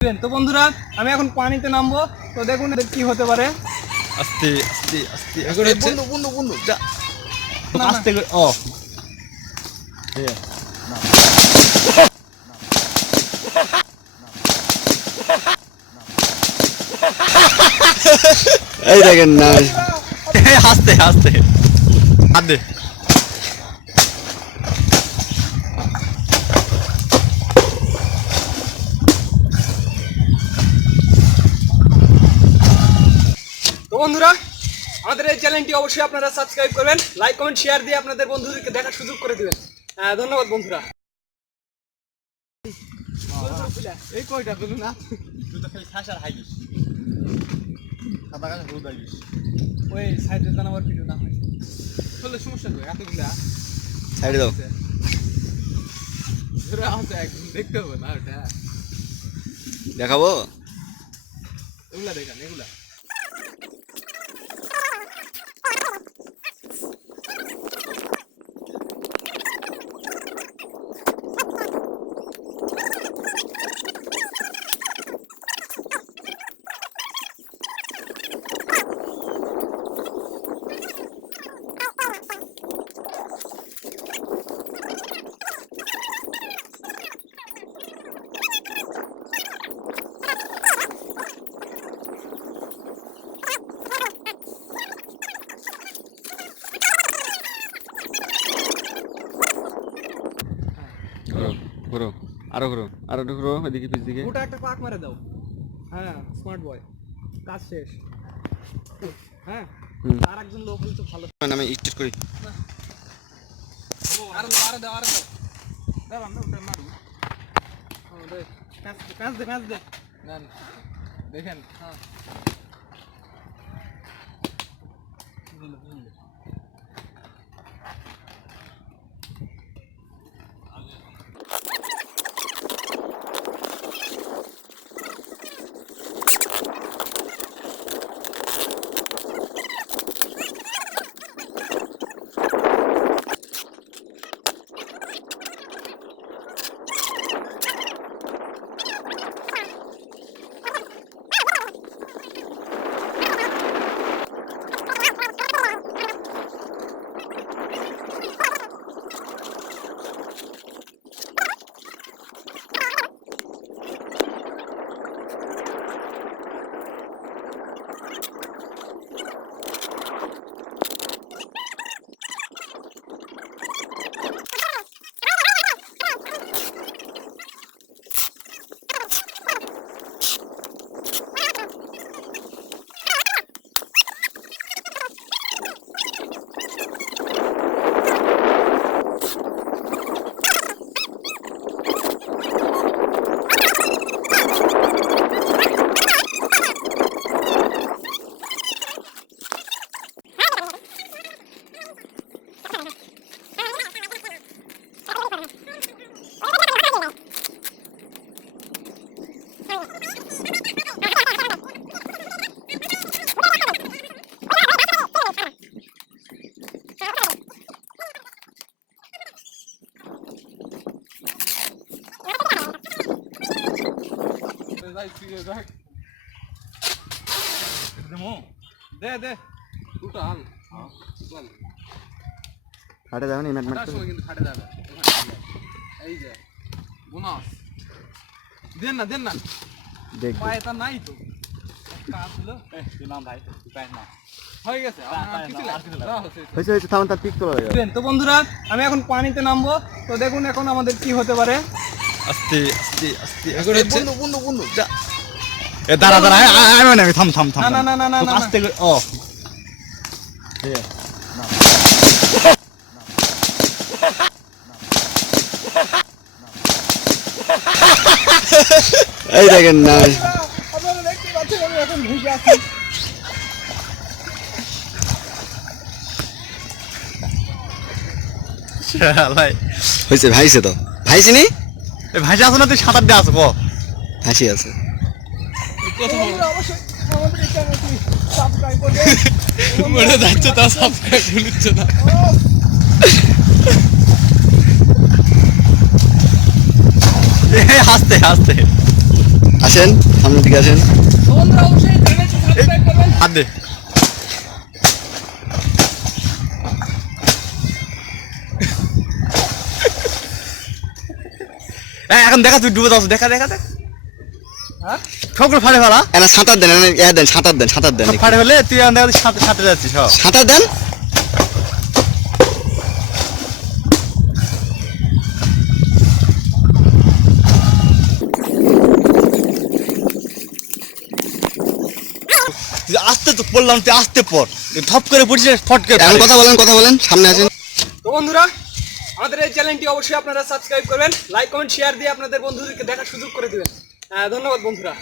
তো বন্ধুরা আমি এখন পানিতে নামবো, তো দেখুন কি হতে পারে। আস্তে আস্তে আস্তে করে বন্ধু বন্ধু বন্ধু যা আস্তে করে ও ঠিক না এই দেখেন না আস্তে আস্তে আদে তো বন্ধুরা আমাদের এই চ্যানেলটি অবশ্যই আপনারা সাবস্ক্রাইব করবেন, লাইক কমেন্ট শেয়ার দিয়ে আপনাদের বন্ধুদেরকে দেখার সুযোগ করে দিবেন। ধন্যবাদ বন্ধুরা। এই কয়টা পেলু না তুই তো খালি খাস আর হাইলিস সাদা গাছ হলুদ হাইলিস ওই সাইডে জানাবার পেলু না হয় বলে সমস্যা কই এতগুলা সাইডে দাও ধরে আছে একদম দেখতে হবে না ওটা দেখাবো এগুলা দেখান এগুলা। ঘুরো আরো ঘুরো আরো ঘুরো এদিকে পিছ দিকে ওটা একটা পাক মারে দাও। হ্যাঁ স্মার্ট বয়, কাজ শেষ। হ্যাঁ আর একজন লোক হলে তো ভালো। আমি স্টার্ট করি আরো দাও আরো দাও আরো দাও দাও আমরা ওটা মারু। ও দে প্যাঁচ দে প্যাঁচ দে না না দেখেন। হ্যাঁ দে দে দুটো হাল চল হাটে যাও নি ম্যাট ম্যাট সময় কিন্তু খাটে যাবে। এই যে বোনাস দেন না দেখ পায়ে তা নাই তো কাজ হলো। তুই নাম ভাই তুই পায় না হয়ে গেছে হয়েছে হয়েছে থামান তার পিক তোলা যাবে। তো বন্ধুরা আমি এখন পানিতে নামবো, তো দেখুন এখন আমাদের কি হতে পারে। আস্তে আস্তে আস্তে করে বন্ধু বন্ধু বন্ধু যা এ দাঁড়া দাঁড়া আমি থাম থাম থাম না না না না না আস্তে করে ও ঠিক না এই দেখেন না আপনারা দেখতে পাচ্ছেন আমি এখন ভিজে আছি। ভাই হয়েছে ভাইছে তো ভাইছি নি ভাইসা আছে না তুই সাঁতার দিয়ে আসো হাসি আছে অবশ্যই আমাদের এই চ্যানেলটি সাবস্ক্রাইব করবেন। মরে যাচ্ছে তা সাবস্ক্রাইব করছে না হাসতে হাসতে আসেন সামনের দিকে আসেন। তো বন্ধুরা অবশ্যই চ্যানেলটি সাবস্ক্রাইব করবেন। হাত দে। এখন দেখা তুই ডুবে যাচ্ছ, দেখা দেখা দেখ হ্যাঁ সব করে ফাড়ে ফেলা। এনা সাঁতার দেন, এনা দেন সাঁতার দেন, সাঁতার দেন। ফাড়ে হলে তুই এখন দেখা সাঁতার যাচ্ছিস। সাঁতার দেন। আস্তে তো বললাম, তুই আস্তে পর, ধপ করে পড়ছিস ফট করে। এখন কথা বলেন, কথা বলেন, সামনে আসেন। তো বন্ধুরা আমাদের এই চ্যানেলটি অবশ্যই আপনারা সাবস্ক্রাইব করবেন, লাইক কমেন্ট শেয়ার দিয়ে আপনাদের বন্ধুদেরকে দেখার সুযোগ করে দিবেন। ধন্যবাদ বন্ধুরা।